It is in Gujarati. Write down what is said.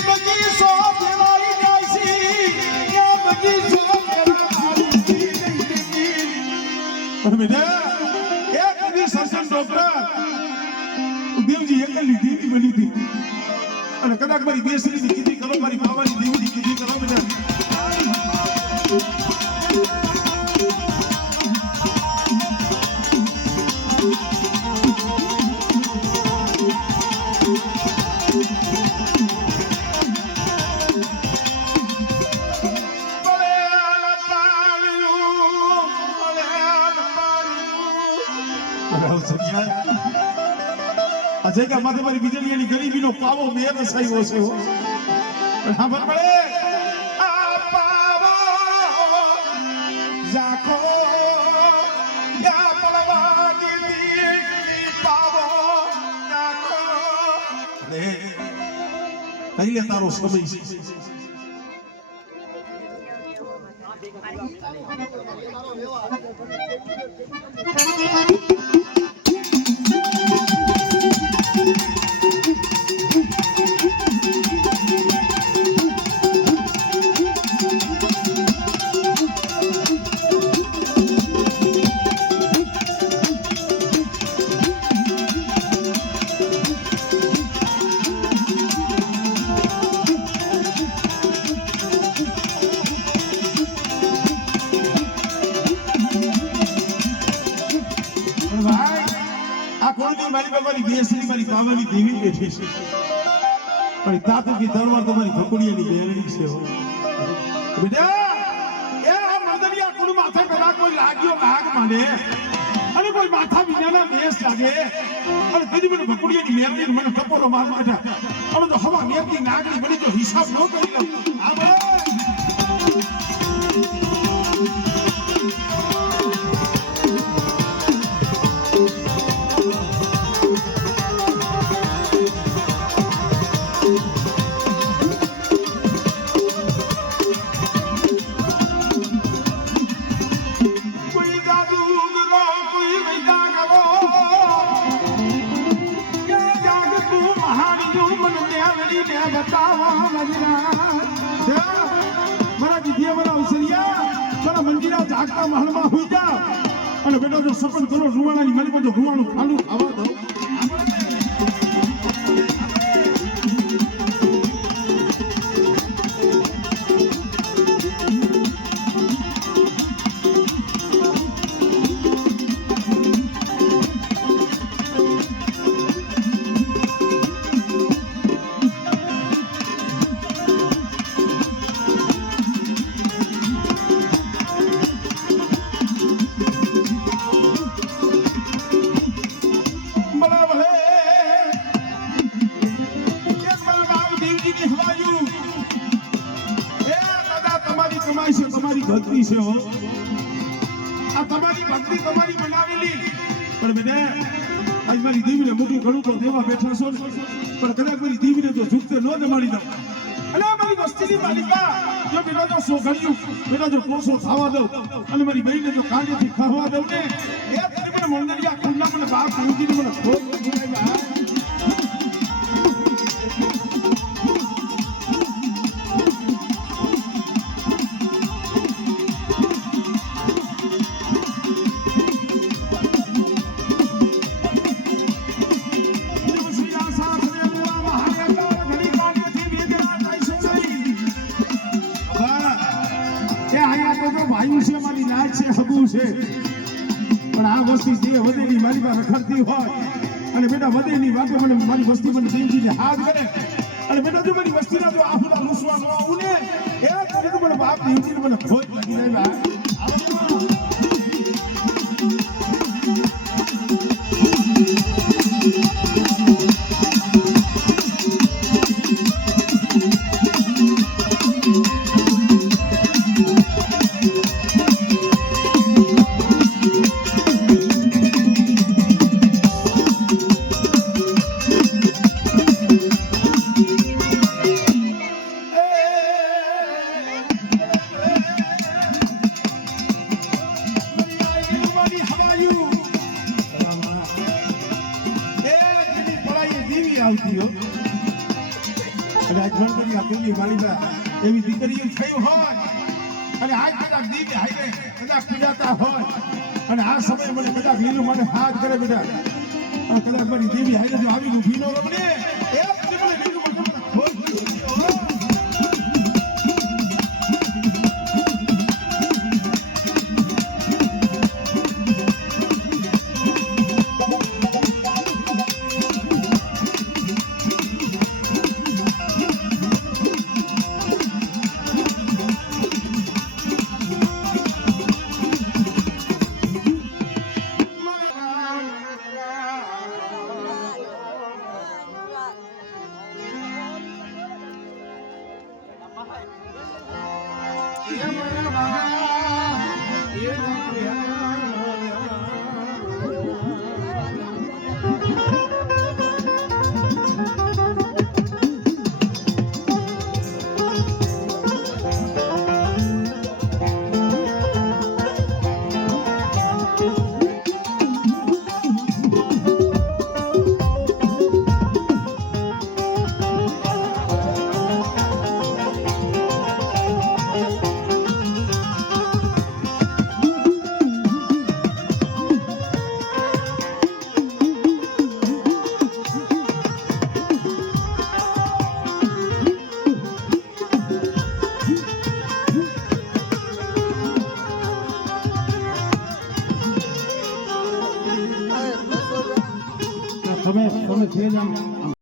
બગીચો દેવાઈ જાયસી કે બગીચો દેવાઈ એક દી સર્જન ડોક્ટર દેવજી એકલી દેવી બની હતી અને કદાચ મારી બેસરીની કીધી કરો મારી બાવાની દેવની કીધી કરો બેટા અજય કે માથે મારી વીજળીની ગરીબીનો પાવો મેં રસાયો છે હો ખબર પડે આ પાવો જાખો યા પડવાની દી પાવો જાખો લે કઈ લે તારો સમય છે મારી બેસરી મારી બાવાની દેવી બેઠી છે પણ તાતું કી તલવાર તમારી ભકોડિયાની બેરડી છે હો બેટા એ આ મર્દનિયા કુડ માથે કદા કોઈ લાગ્યો નાગ માંડે અને કોઈ માથા વિનાના બેસ લાગે અને કદી મને ભકોડિયાની બેરડી મને ટપોરો માર માઠા અને તો હવા મેરતી નાગની બની જો હિસાબ ન કરી લો આ બસ મહલમાં હોઈ જા અને બેટા જો સપન કરો રૂવાણાની મને બધું રૂવાણું ખાલું ખાવા દો તમારી ભક્તિ છે હો આ તમારી ભક્તિ તમારી બનાવેલી પણ બેટા આજ મારી દીવીને મૂકી ઘણું તો દેવા બેઠા છો પણ કદાચ મારી દીવીને તો ઝૂકતે ન જમાડી દઉં અને મારી વસ્તીની માલિકા જો બેટા તો સોઘડ્યું બેટા જો પોસો ખાવા દઉં અને મારી બહેનને જો કાંડેથી ખાવા દઉં ને એ તને મને મંદિરિયા ખુલ્લા મને બાપ મૂકીને મને ખોટ પણ આ વસ્તી જે વધેલી મારી પાસે રખડતી હોય અને બેટા વધેલી વાતો મને મારી વસ્તી મને દેવજીને હાથ કરે અને બેટા જો મારી વસ્તીના જો આફુડા લૂસવા ન આવું ને એ તો મને બાપ દેવજીને મને ખોટ લાગી જાય અને આજ ભણતરી આ પેલી માલિકા એવી દીકરીઓ થઈ હોય અને આજ કદાચ દીપ હાઈવે કદાચ પીડાતા હોય અને આ સમય મને કદાચ લીલું મને હાથ કરે બેટા અને કદાચ મારી દેવી હાઈવે જો આવી ઊભી ન રમણે એ મને લીલું મને ખોલ તમે જે જાણો